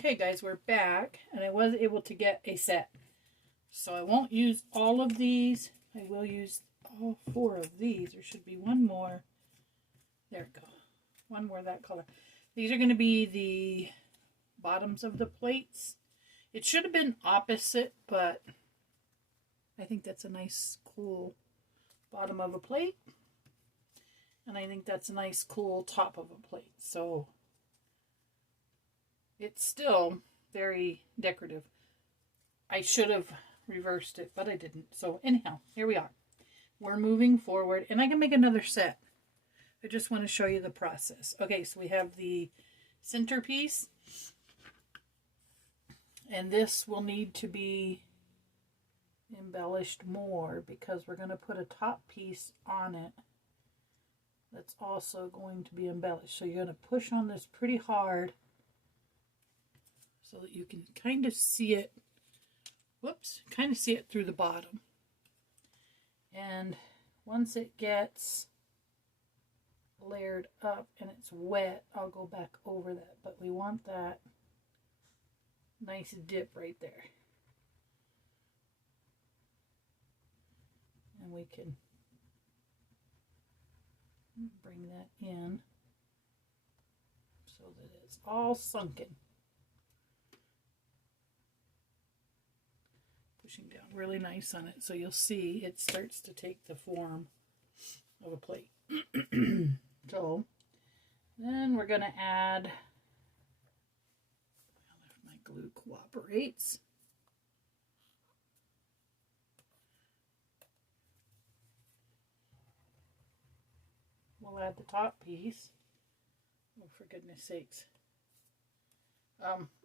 Okay guys, we're back and I was able to get a set. So I won't use all of these. I will use all 4 of these. There should be one more. There we go. One more that color. These are going to be the bottoms of the plates. It should have been opposite, but I think that's a nice, cool bottom of a plate. And I think that's a nice, cool top of a plate. So it's still very decorative. I should have reversed it, but I didn't. So anyhow, here we are. We're moving forward, and I can make another set. I just want to show you the process. Okay, so we have the centerpiece, and this will need to be embellished more because we're going to put a top piece on it that's also going to be embellished. So you're going to push on this pretty hard so that you can kind of see it. Whoops, kind of see it through the bottom. And once it gets layered up and it's wet, I'll go back over that. But we want that nice dip right there. And we can bring that in so that it's all sunken. Pushing down really nice on it so you'll see it starts to take the form of a plate. So then we're going to add, if my glue cooperates, we'll add the top piece. Oh, for goodness sakes.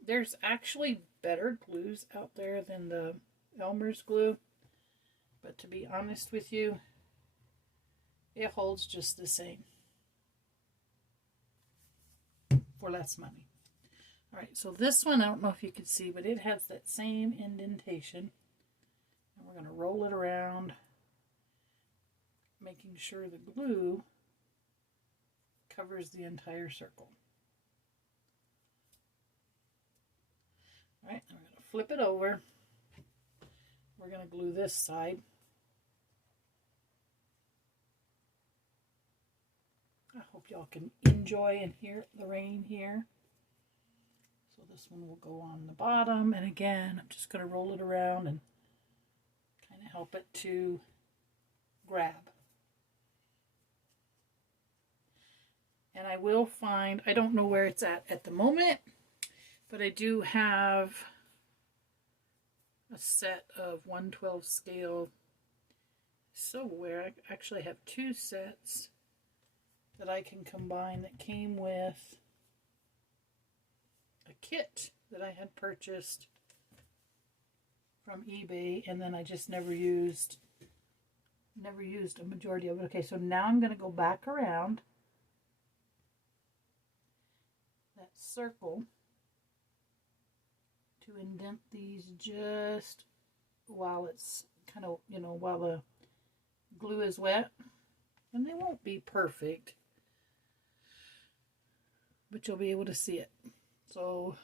There's actually better glues out there than the Elmer's glue, but to be honest with you, it holds just the same for less money. Alright, so this one, I don't know if you can see, but it has that same indentation. And we're going to roll it around, making sure the glue covers the entire circle. Alright, I'm going to flip it over. We're going to glue this side. I hope y'all can enjoy and hear the rain here. So this one will go on the bottom. And again, I'm just going to roll it around and kind of help it to grab. And I will find, I don't know where it's at the moment, but I do have a set of 1/12 scale silverware. I actually have 2 sets that I can combine that came with a kit that I had purchased from eBay, and then I just never used a majority of it. Okay, so now I'm going to go back around that circle to indent these just while it's kind of, while the glue is wet. And they won't be perfect, but you'll be able to see it. So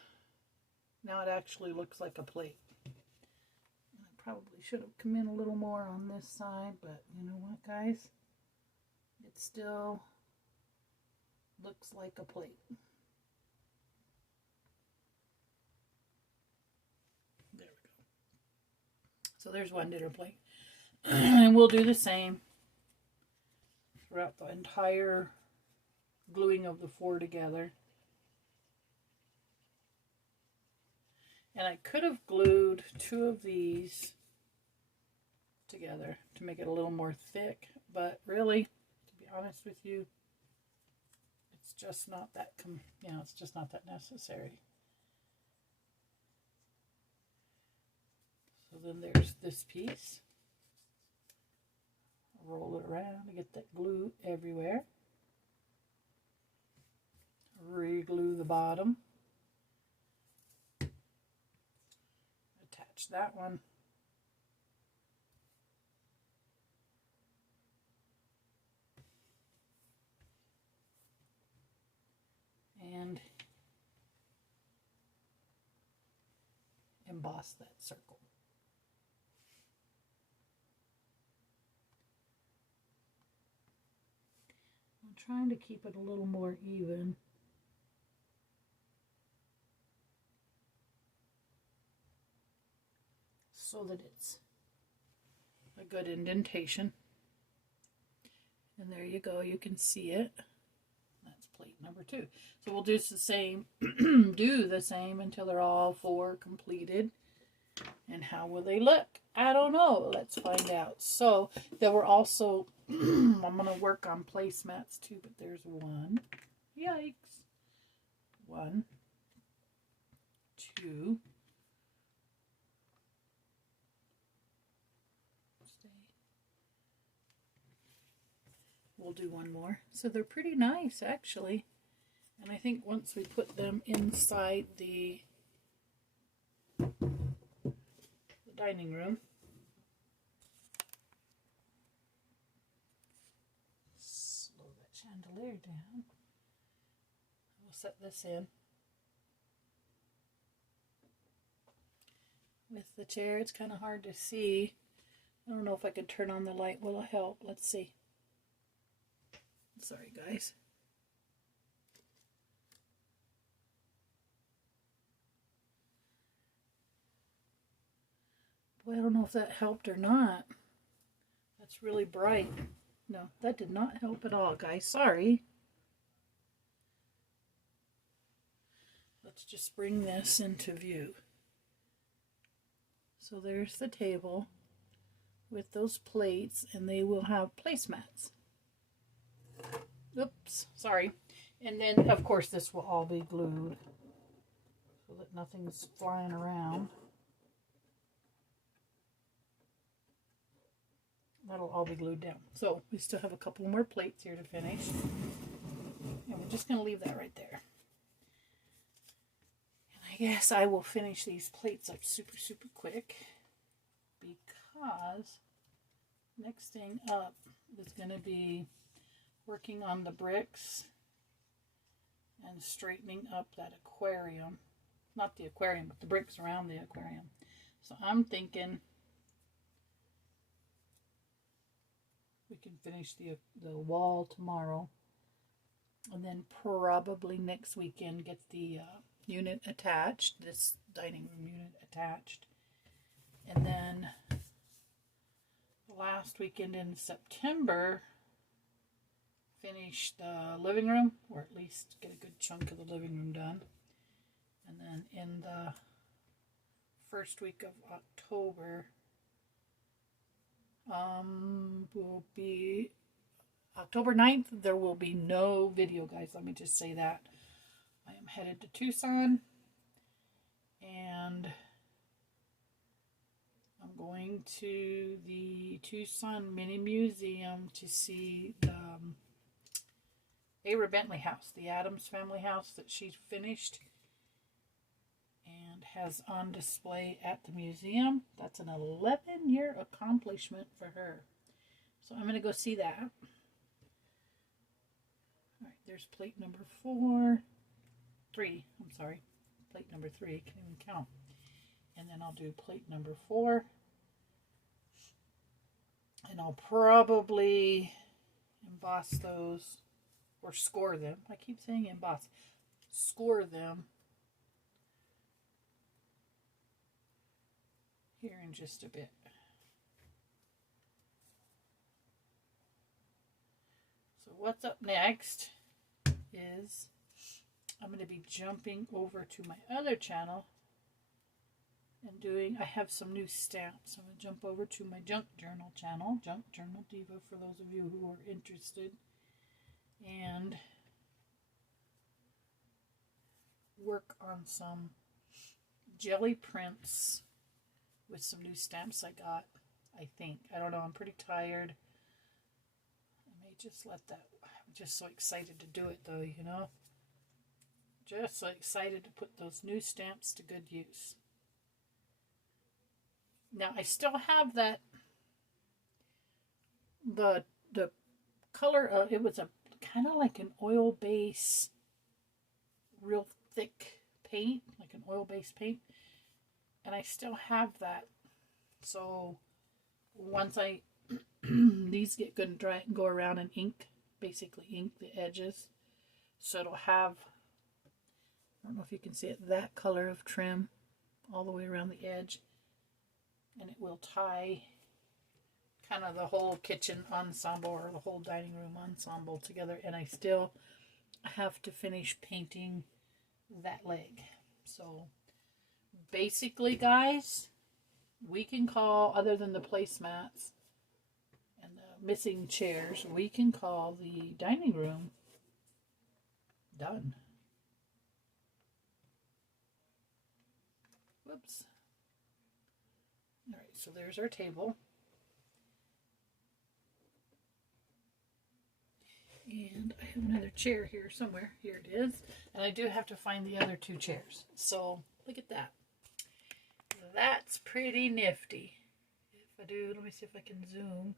now it actually looks like a plate. I probably should have come in a little more on this side, but you know what, guys? It still looks like a plate. There we go. So there's one dinner plate. And we'll do the same throughout the entire gluing of the 4 together. And I could have glued 2 of these together to make it a little more thick, but really, to be honest with you, it's just not that, it's just not that necessary. So then there's this piece. Roll it around to get that glue everywhere. Re-glue the bottom. Attach that one. And emboss that circle. I'm trying to keep it a little more even. So that it's a good indentation. And there you go, you can see it. That's plate number 2. So we'll do the same, do the same until they're all 4 completed. And how will they look? I don't know. Let's find out. So there were also, I'm going to work on placemats too, but there's 1. Yikes. 1, 2. We'll do 1 more. So they're pretty nice, actually. And I think once we put them inside the dining room, slow that chandelier down. We'll set this in. With the chair, it's kind of hard to see. I don't know if I could turn on the light. Will it help? Let's see. Sorry, guys. Boy, I don't know if that helped or not. That's really bright. No, that did not help at all, guys. Sorry. Let's just bring this into view. So there's the table with those plates, and they will have placemats. Oops, sorry. And then, of course, this will all be glued so that nothing's flying around. That'll all be glued down. So we still have a couple more plates here to finish. And we're just going to leave that right there. And I guess I will finish these plates up super, super quick, because next thing up is going to be working on the bricks and straightening up that aquarium. Not the aquarium, but the bricks around the aquarium. So I'm thinking we can finish the wall tomorrow, and then probably next weekend get the unit attached, this dining room unit attached. And then the last weekend in September, finish the living room, or at least get a good chunk of the living room done. And then in the first week of October, will be October 9th. There will be no video, guys. Let me just say that. I am headed to Tucson, and I'm going to the Tucson Mini Museum to see the Ava Bentley house, the Addams family house that she finished and has on display at the museum. That's an 11-year accomplishment for her. So I'm going to go see that. All right, there's plate number 3. I'm sorry. Plate number 3. Can't even count. And then I'll do plate number 4. And I'll probably emboss those, or score them. I keep saying emboss. Score them here in just a bit. So what's up next is I'm going to be jumping over to my other channel and doing, I have some new stamps. I'm going to jump over to my Junk Journal channel, Junk Journal Diva, for those of you who are interested, and work on some jelly prints with some new stamps I got, I think. I don't know, I'm pretty tired. I may just let that, I'm just so excited to do it though, you know. Just so excited to put those new stamps to good use. Now I still have that, the color of, it was a kind of like an oil base, real thick paint, like an oil-based paint. And I still have that. So once I these get good and dry, I can go around and basically ink the edges. So it'll have, I don't know if you can see it, that color of trim all the way around the edge. And it will tie kind of the whole kitchen ensemble or the whole dining room ensemble together. And I still have to finish painting that leg. So basically, guys, we can call, other than the placemats and the missing chairs, we can call the dining room done. Whoops. All right, so there's our table. And I have another chair here somewhere. Here it is. And I do have to find the other two chairs. So look at that. That's pretty nifty. If I do, let me see if I can zoom.